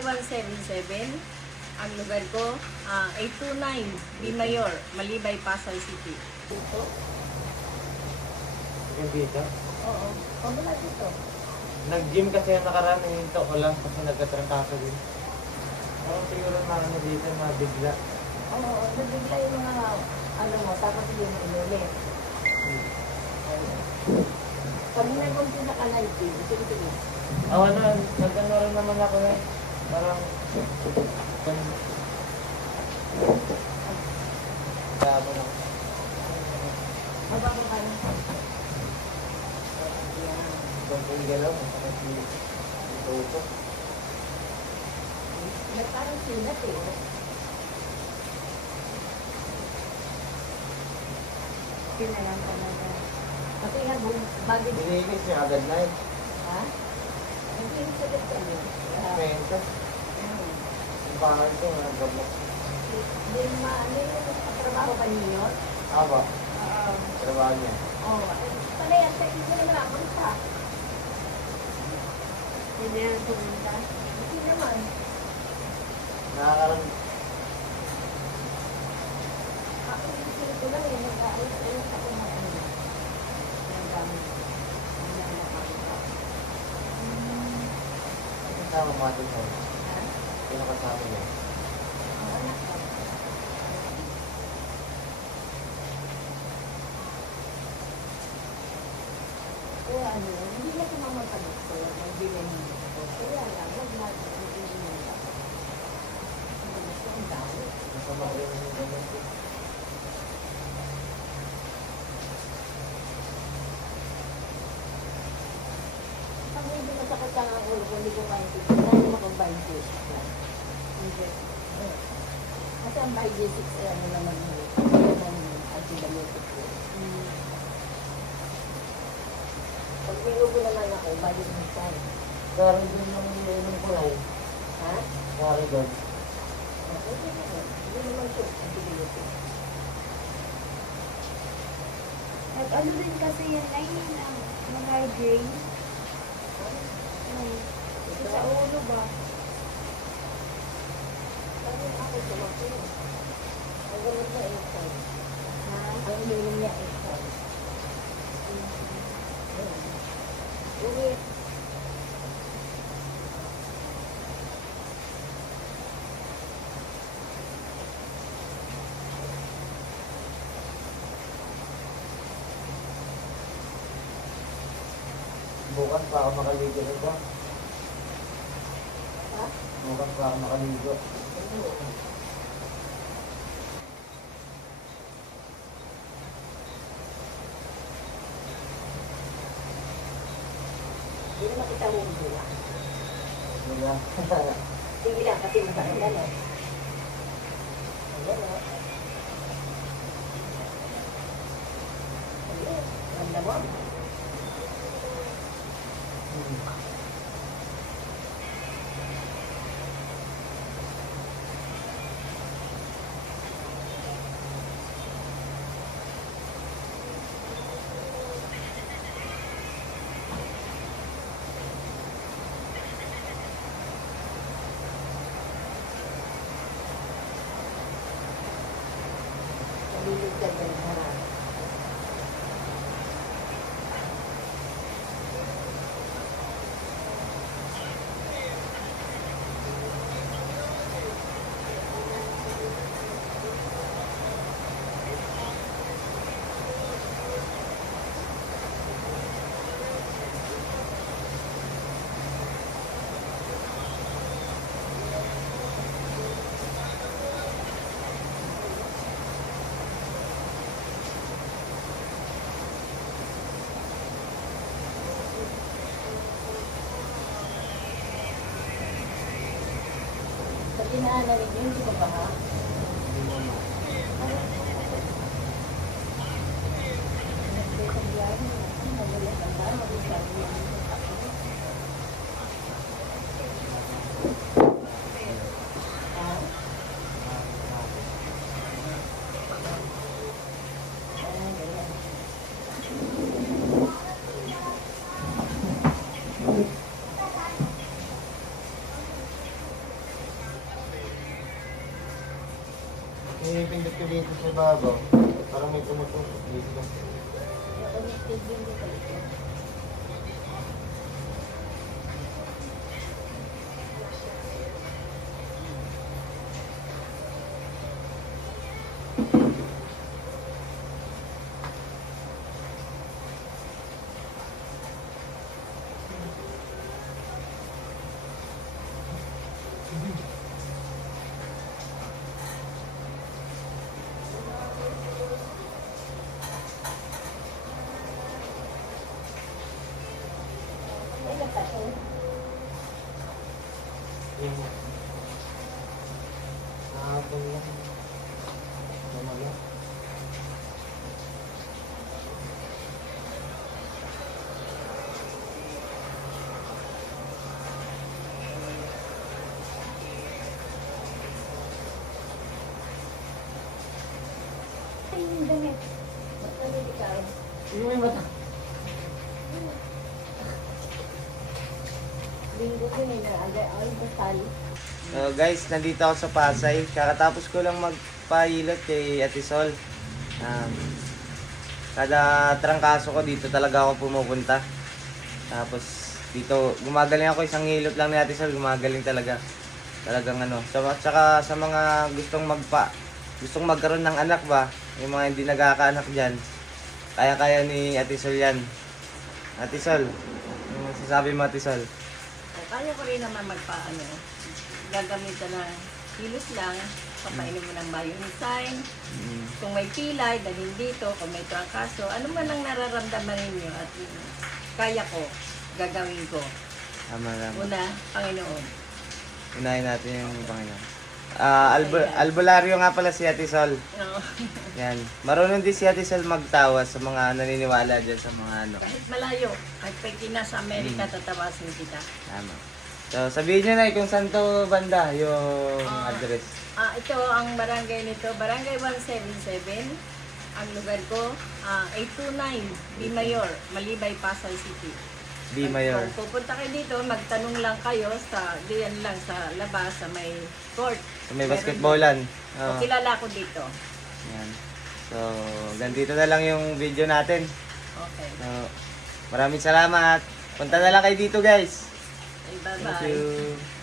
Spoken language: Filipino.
5177. Ang lugar ko, 829 B. Mayor, Malibay, Pasay City. Dito? Dito? Oo. Pabula dito. Nag-gym kasi yung nakaraan, hinto ko lang kasi nagkatrangkaso din. Oo, siguro na ano dito, mabigla. Oo, nabigla yung mga ano mo, tapos yung inulit. Kami na kung pinaka-live, sige. Oo, nag-ano rin naman ako eh. Parang... Dabo na. Mababa ka lang. Konting galaw, masakit dito ito. Parang silat eh. Pinalang ka na dyan. Kasi nga, bago... Binilis niya agad na eh. Ha? Hindi sa dito niya. Penta. Ang bahay ko, nagabok. Hindi ano yung trabaho pa niyo? Aba, trabaho niya. Oo. Pala yan, sa isa naman ako sa. Hindi yan pumunta. Hindi naman. Nakakaroon. Ako yung ko lang eh, nag-aalas ako ng ano. Ng gamit. Ang nakakita. Kasama mo atin mo. Ha? Sino kasama niya? Ang anak ko. Kaya ano, hindi na kumamagpalit ko. Nagbigay mo ko. Kaya lang, wag natin ang ingin mo. Ang gusto ang dami. Kasama rin yung ganyan. Pag hindi masakit ka ng ulo, hindi ko kaya ito. Dahil makang G6 lang. Kasi ang G6 ay ano naman mo. Ano naman antibiotic ko. Pag may ubo naman ako, balik mo tayo. Sorry din naman yung kulay. Ha? Sorry din. Hindi naman ito antibiotic. Nag-ano din kasi yan ay mag-migraine. Sa ulo ba? Sabi ako tumakin. Ang gamot na exercise. Ha? Ang ininom niya exercise. Uwi. Bukas pa ako makaligo nito. Ha? Bukas pa ako makaligo. Hindi na makita mo ang dula. Wala. Sige lang, kasi masakit na, no? Ayan, no? Ayan, ganda mo. Naliligtad na yung harap. Pag inaanalig yun, hindi ko ba ha? Pinipindot ko dito sa babaw. Parang may tumutusok dito. Connected din dito. Nakapon lang. Lumaga. Ay, yung damit. Matulog ikaw. Yung may mata. Linggo din eh, nag-agay basal. So guys, nandito ako sa Pasay. Kakatapos ko lang magpahilot kay Ate Sol. Kada trangkaso ko dito talaga ako pumupunta. Tapos dito gumagaling ako, isang hilot lang ni Ate Sol, gumagaling talaga. Talagang ano. Tsaka sa mga gustong magkaroon ng anak ba, yung mga hindi nagkakaanak diyan. Kaya-kaya ni Ate Sol yan. Ate Sol, ano masasabi mo Ate Sol? Kaya ko rin naman gagamitan ng kilos lang, papainin mo ng Bioenzyme. Kung may pilay, dalhin dito. Kung may trangkaso, ano man ang nararamdaman ninyo at kaya ko, gagawin ko. Tama. Una, Panginoon. Unahin natin yung Panginoon. Albularyo nga pala si Ate Sol. No. Yan. Marunong din si Ate Sol magtawa sa mga naniniwala dyan sa mga ano. Kahit malayo, kahit pag nasa Amerika, tatawasin kita. Tama. So, sabihin nyo na kung saan to banda yung address. Ito ang barangay nito, Barangay 177. Ang lugar ko, 829, B. Mayor, Malibay, Pasay City. B. Mayor. Kung pupunta kayo dito, magtanong lang kayo diyan lang sa labas, sa may court. So, may basketballan. O, kilala ko dito. Yan. So, ganito na lang yung video natin. Okay. So, maraming salamat. Punta na lang kayo dito guys. Bye-bye. Thank you.